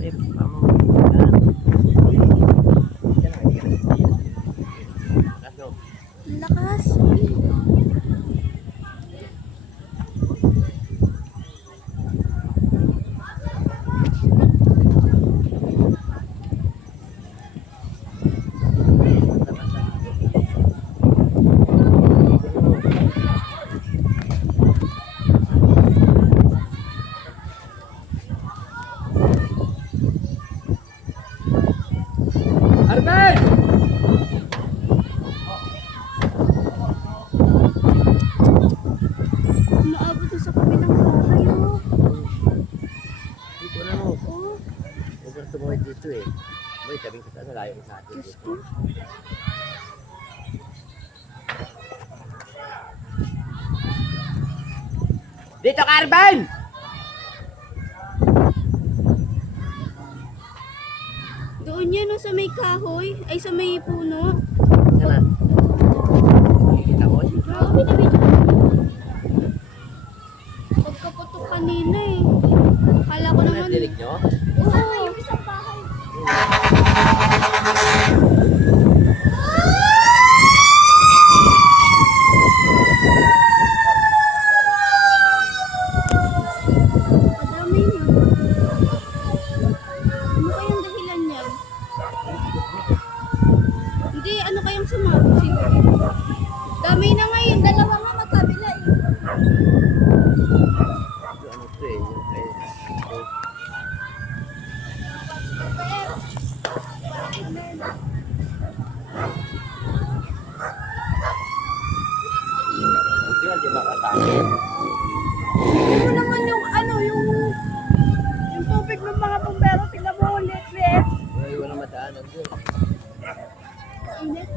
Eh, mama, yan. Kaso, Ang lakas. Arben! Umaabot na sa kabilang bahay, oh. Dito na mo. Oh, Huwag kang tumuhid dito eh. Boy, tabing ka sa layo ko sa atin. Diyos ko. Dito ka, Arben! Doon yan, oh, sa may kahoy. Ay, sa may puno. Sana. Kikita mo? Grabe na video. Pagkaputok kanina eh. Kala ko naman. Nadinig nyo? Oo, yung isang bahay. Madami niya. Ano kayang dahilan niya? Hindi, ano kayang sumabog siguro? Dami na ngayon, dalawa nga magkabila eh. Yung ano to eh. Yung Hindi na di makasakit. Hindi mo naman yung ano, yung tubig ng mga bumbero, tingnan mo ulit, Beth. Ay, wala madaanan doon. Init.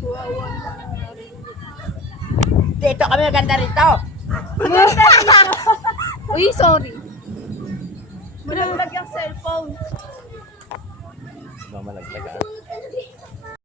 Wawa na nangyari. Dito kami maganda rito. Uy, sorry. Malaglag yung cellphone. Mamalaglagan.